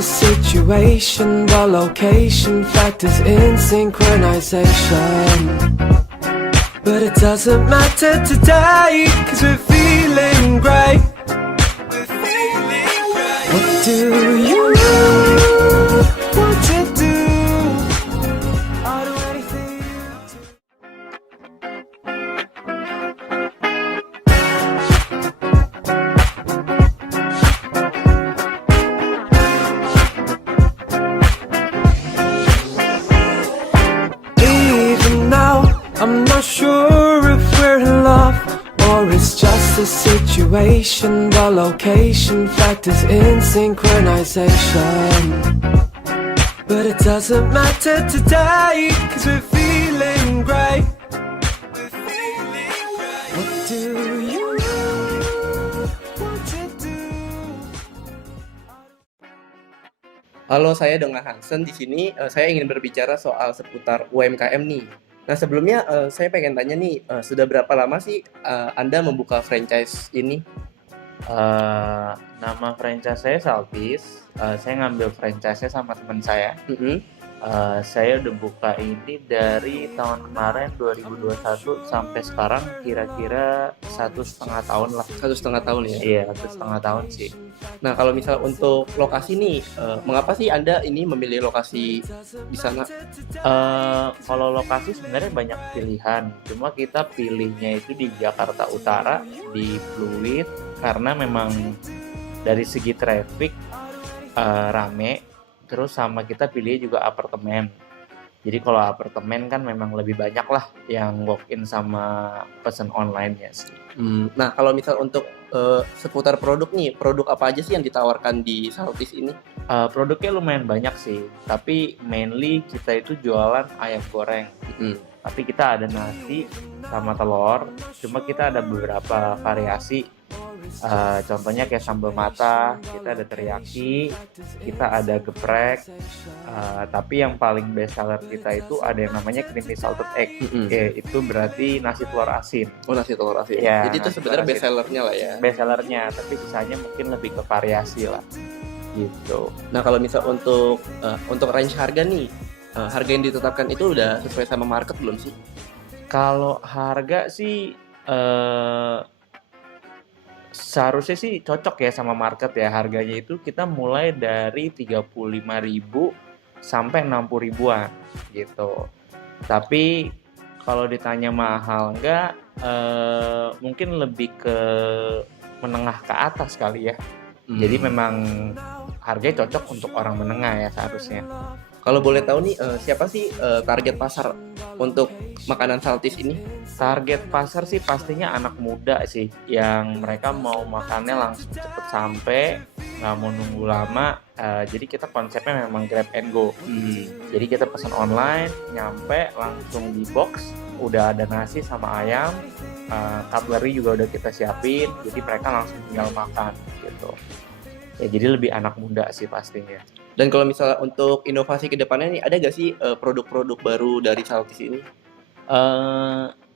a situation while location factors in synchronization. But it doesn't matter today, cause we're feeling great. What do you want to do? I'll do anything to... Even now, I'm not sure if we're in love or it's just a situation while location factors in synchronization. But it doesn't matter today, cause we're feeling great. What do you want to do? Halo, saya dengan Hansen di sini. Saya ingin berbicara soal seputar UMKM nih. Nah, sebelumnya saya pengen tanya nih, sudah berapa lama sih Anda membuka franchise ini? Nama franchise saya Saltis. Saya ngambil franchise-nya sama teman saya. Saya udah buka ini dari tahun kemarin 2021 sampai sekarang kira-kira 1,5 tahun lah. 1,5 tahun ya? Iya, 1,5 tahun sih. Nah, kalau misal untuk lokasi nih, mengapa sih Anda ini memilih lokasi di sana? Kalau lokasi sebenarnya banyak pilihan, cuma kita pilihnya itu di Jakarta Utara, di Pluit, karena memang dari segi traffic rame, terus sama kita pilih juga apartemen. Jadi kalau apartemen kan memang lebih banyak lah yang walk-in sama pesan online-nya sih. Nah, kalau misal untuk seputar produk nih, produk apa aja sih yang ditawarkan di Saltis ini? Produknya lumayan banyak sih, tapi mainly kita itu jualan ayam goreng. Tapi kita ada nasi sama telur, cuma kita ada beberapa variasi. Contohnya kayak sambal mata, kita ada teriyaki, kita ada geprek, tapi yang paling best seller kita itu ada yang namanya creamy salted egg. Itu berarti nasi telur asin. Oh, nasi telur asin. Ya, jadi itu sebenarnya best sellernya lah ya. Best sellernya, tapi sisanya mungkin lebih ke variasi lah gitu. Nah, kalau misal untuk range harga nih, harga yang ditetapkan itu udah sesuai sama market belum sih? Kalau harga sih seharusnya sih cocok ya sama market ya. Harganya itu kita mulai dari 35.000 sampai 60.000-an gitu. Tapi kalau ditanya mahal enggak, mungkin lebih ke menengah ke atas kali ya. Jadi memang harganya cocok untuk orang menengah ya seharusnya. Kalau boleh tahu nih, siapa sih target pasar untuk makanan Saltis ini? Target pasar sih pastinya anak muda sih, yang mereka mau makannya langsung cepet sampai, nggak mau nunggu lama. Jadi kita konsepnya memang grab and go. Jadi kita pesan online, nyampe langsung di box, udah ada nasi sama ayam, cutlery juga udah kita siapin, jadi mereka langsung tinggal makan gitu. Ya jadi lebih anak muda sih pastinya. Dan kalau misalnya untuk inovasi ke depannya nih, ada nggak sih produk-produk baru dari Saltis ini?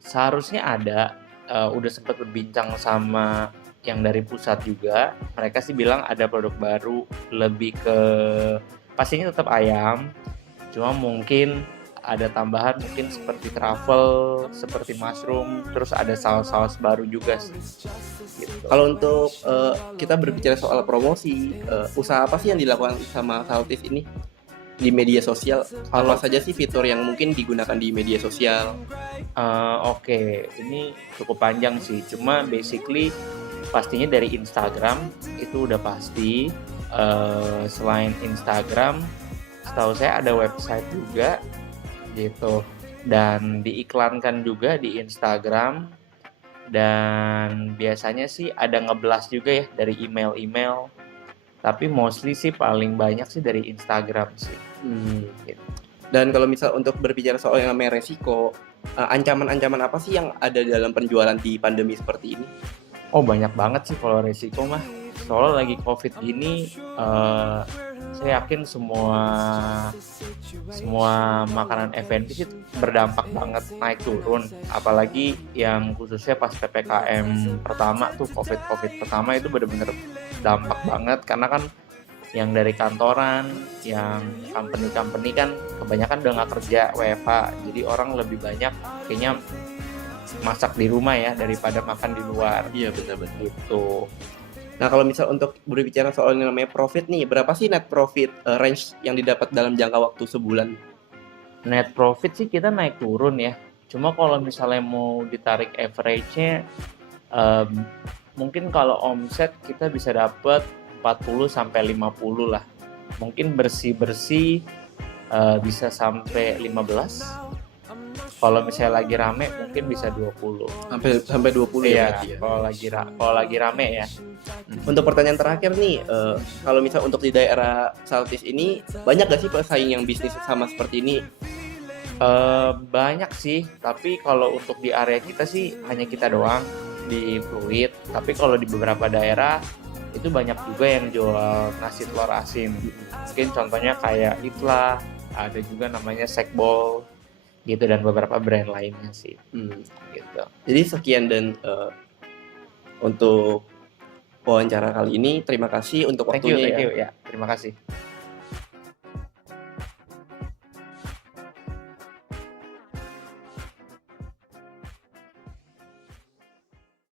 Seharusnya ada, udah sempat berbincang sama yang dari pusat juga. Mereka sih bilang ada produk baru, lebih ke pastinya tetap ayam, cuma mungkin ada tambahan mungkin seperti truffle, seperti mushroom, terus ada saus-saus baru juga sih. Gitu. Kalau untuk kita berbicara soal promosi, usaha apa sih yang dilakukan sama Saltis ini di media sosial? Apa saja sih fitur yang mungkin digunakan di media sosial? Oke, ini cukup panjang sih. Cuma basically pastinya dari Instagram itu udah pasti. Selain Instagram, setahu saya ada website juga gitu. Dan diiklankan juga di Instagram. Dan biasanya sih ada nge-blast juga ya dari email-email. Tapi mostly sih paling banyak sih dari Instagram sih. Gitu. Dan kalau misal untuk berbicara soal yang namanya resiko, ancaman-ancaman apa sih yang ada dalam penjualan di pandemi seperti ini? Oh banyak banget sih kalau resiko mah. Soalnya lagi COVID gini, saya yakin semua makanan F&B sih berdampak banget naik turun. Apalagi yang khususnya pas PPKM pertama tuh, COVID pertama itu benar-benar dampak banget karena kan yang dari kantoran, yang company kan kebanyakan udah nggak kerja WFH, jadi orang lebih banyak kayaknya masak di rumah ya daripada makan di luar Iya, benar-benar. gitu. Nah, kalau misal untuk berbicara soal yang namanya profit nih, berapa sih net profit range yang didapat dalam jangka waktu sebulan? Net profit sih kita naik turun ya. Cuma kalau misalnya mau ditarik average-nya, mungkin kalau omset kita bisa dapat 40 sampai 50 lah. Mungkin bersih-bersih bisa sampai 15. Kalau misalnya lagi rame mungkin bisa 20. Sampai 20 ya Iya, berarti ya. kalau lagi rame ya. Untuk pertanyaan terakhir nih, kalau misal untuk di daerah Saltis ini banyak gak sih pesaing yang bisnis sama seperti ini? Banyak sih, tapi kalau untuk di area kita sih hanya kita doang di Fluid. Tapi kalau di beberapa daerah itu banyak juga yang jual nasi telur asin. Mungkin contohnya kayak Itlah, ada juga namanya Sekbol gitu dan beberapa brand lainnya sih gitu. Jadi sekian dan untuk wawancara kali ini, terima kasih untuk Thank you waktunya ya. ya. Terima kasih.